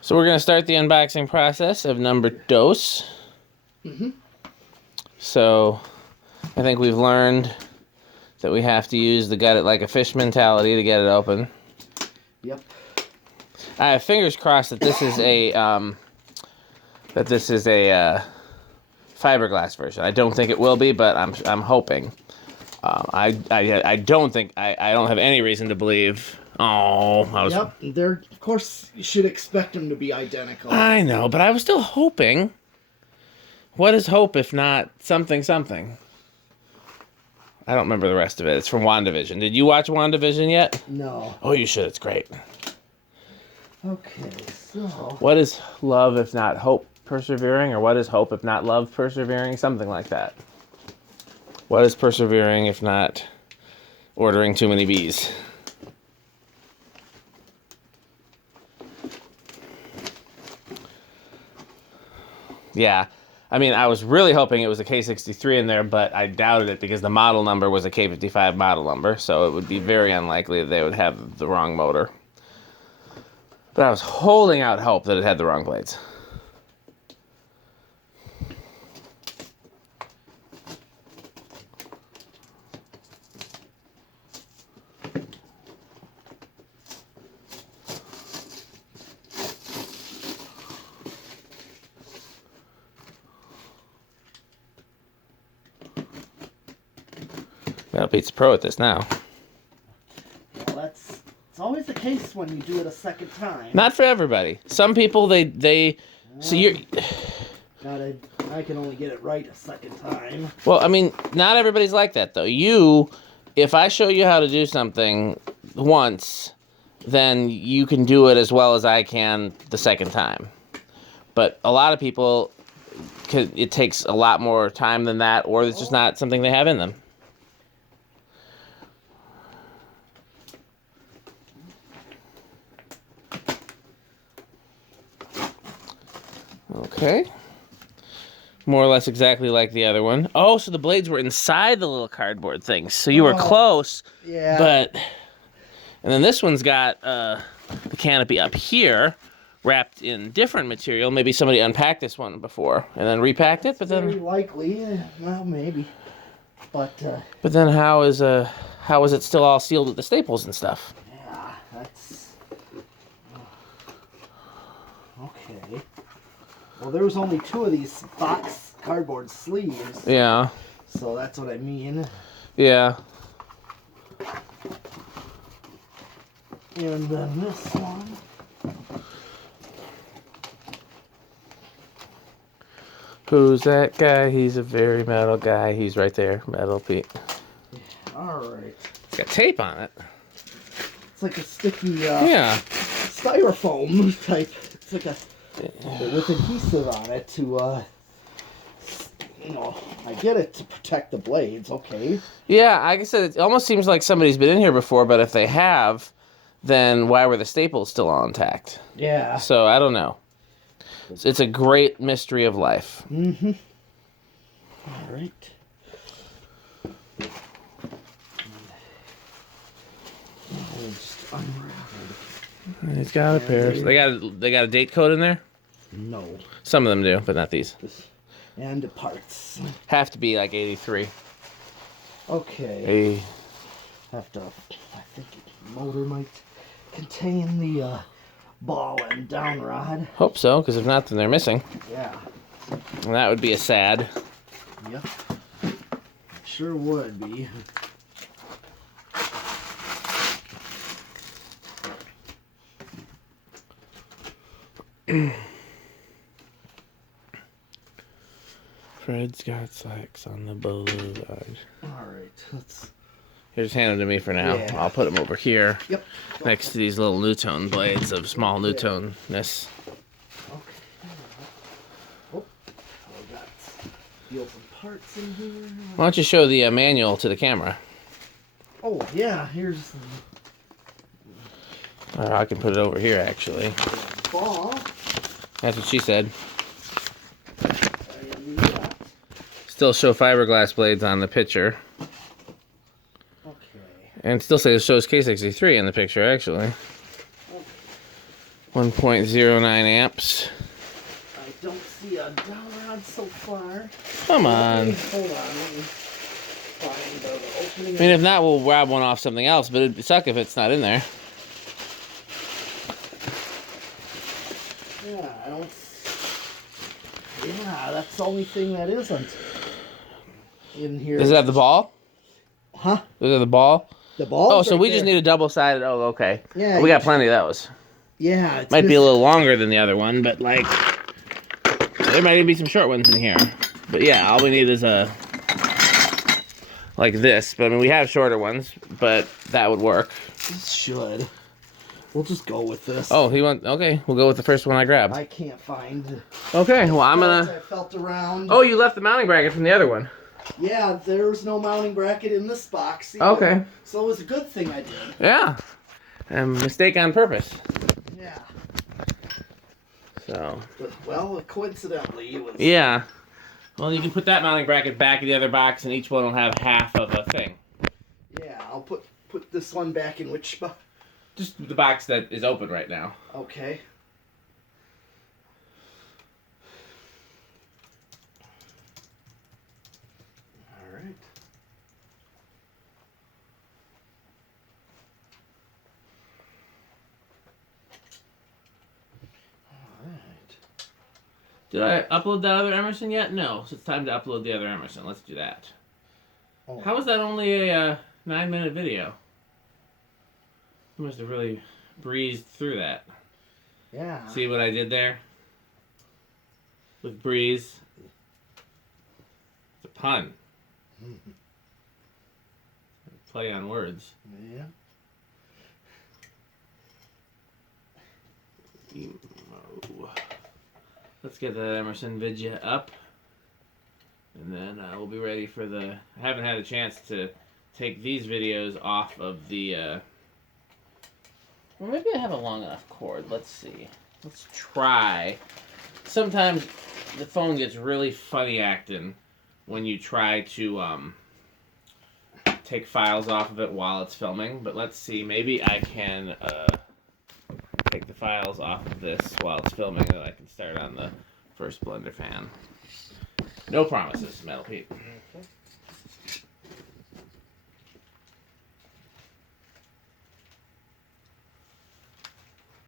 So we're going to start the unboxing process of number dos. So I think we've learned that we have to use the gut it like a fish mentality to get it open. Yep. I have fingers crossed that this is a fiberglass version. I don't think it will be, but I'm hoping. I don't have any reason to believe. Yep. They're, of course, you should expect them to be identical. I know, but I was still hoping. What is hope if not something something? I don't remember the rest of it. It's from WandaVision. Did you watch WandaVision yet? No. Oh, you should. It's great. Okay, so... What is love if not hope persevering? Or what is hope if not love persevering? Something like that. What is persevering if not ordering too many bees? Yeah. I mean, I was really hoping it was a K63 in there, but I doubted it because the model number was a K55 model number, so it would be very unlikely that they would have the wrong motor. But I was holding out hope that it had the wrong blades. Got a Pizza Pro at this now. Well, it's always the case when you do it a second time. Not for everybody. Some people, they so you're... I can only get it right a second time. Well, I mean, not everybody's like that, though. If I show you how to do something once, then you can do it as well as I can the second time. But a lot of people, it takes a lot more time than that, or it's just not something they have in them. Okay. More or less exactly like the other one. Oh, so the blades were inside the little cardboard things. So you were close. Yeah. But, and then this one's got the canopy up here, wrapped in different material. Maybe somebody unpacked this one before and then repacked it, but then... Very likely. Well, maybe. But then how is it still all sealed with the staples and stuff? Yeah, that's... Okay. Well, there was only 2 of these box cardboard sleeves. Yeah. So that's what I mean. Yeah. And then this one. Who's that guy? He's a very metal guy. He's right there. Metal Pete. Yeah, alright. It's got tape on it. It's like a sticky yeah. styrofoam type. It's like a... with adhesive on it to, I get it to protect the blades, okay. Yeah, like I said, it almost seems like somebody's been in here before, but if they have, then why were the staples still all intact? Yeah. So, I don't know. It's a great mystery of life. Mm-hmm. All right. Just unraveled. It's got a pair. They got a date code in there? No. Some of them do, but not these. And the parts. Have to be like 83. Okay. I think the motor might contain the ball and down rod. Hope so, because if not, then they're missing. Yeah. And that would be a sad. Yep. Sure would be. Fred's got slacks on the boulevard. Alright, let's... Here, just hand them to me for now. Yeah. I'll put them over here. Yep. Next to these little Newtone blades of small Newtone-ness. Okay. Oh, I got the open parts in here. Why don't you show the manual to the camera? Oh, yeah, here's Or I can put it over here, actually. the ball. That's what she said. Still show fiberglass blades on the picture. Okay. And still say it shows K63 in the picture, actually. 1.09 amps. I don't see a dowel rod so far. Come on. Hold on, let me find the opening. I mean, if not, we'll grab one off something else, but it'd suck if it's not in there. Yeah, I don't... Yeah, that's the only thing that isn't in here. Does it have the ball? Huh? Does it have the ball? The ball? Oh, so we just need a double-sided... Oh, okay. Yeah. We got plenty of those. Yeah. It's Might be a little longer than the other one, but, like... There might even be some short ones in here. But, yeah, all we need is a... Like this. But, I mean, we have shorter ones, but that would work. This should. We'll just go with this. Oh, he went... Okay, we'll go with the first one I grabbed. I can't find... Okay, well, I'm gonna... I felt around. Oh, you left the mounting bracket from the other one. Yeah, there was no mounting bracket in this box either. Okay. So it was a good thing I did. Yeah. Mistake on purpose. Yeah. So. But, well, coincidentally, it was... Yeah. Well, you can put that mounting bracket back in the other box, and each one will have half of a thing. Yeah, I'll put this one back in which box? Just the box that is open right now. Okay. All right. All right. Did I upload that other Emerson yet? No. So it's time to upload the other Emerson. Let's do that. Oh. How is that only a 9-minute video? You must have really breezed through that. Yeah. See what I did there? With breeze. It's a pun. Play on words. Yeah. Emo. Let's get that Emerson vidya up. And then we'll be ready for the... I haven't had a chance to take these videos off of the... Well, maybe I have a long enough cord. Let's see. Let's try. Sometimes the phone gets really funny acting when you try to take files off of it while it's filming. But let's see. Maybe I can take the files off of this while it's filming, and I can start on the first Blenderfan. No promises, Metal Pete.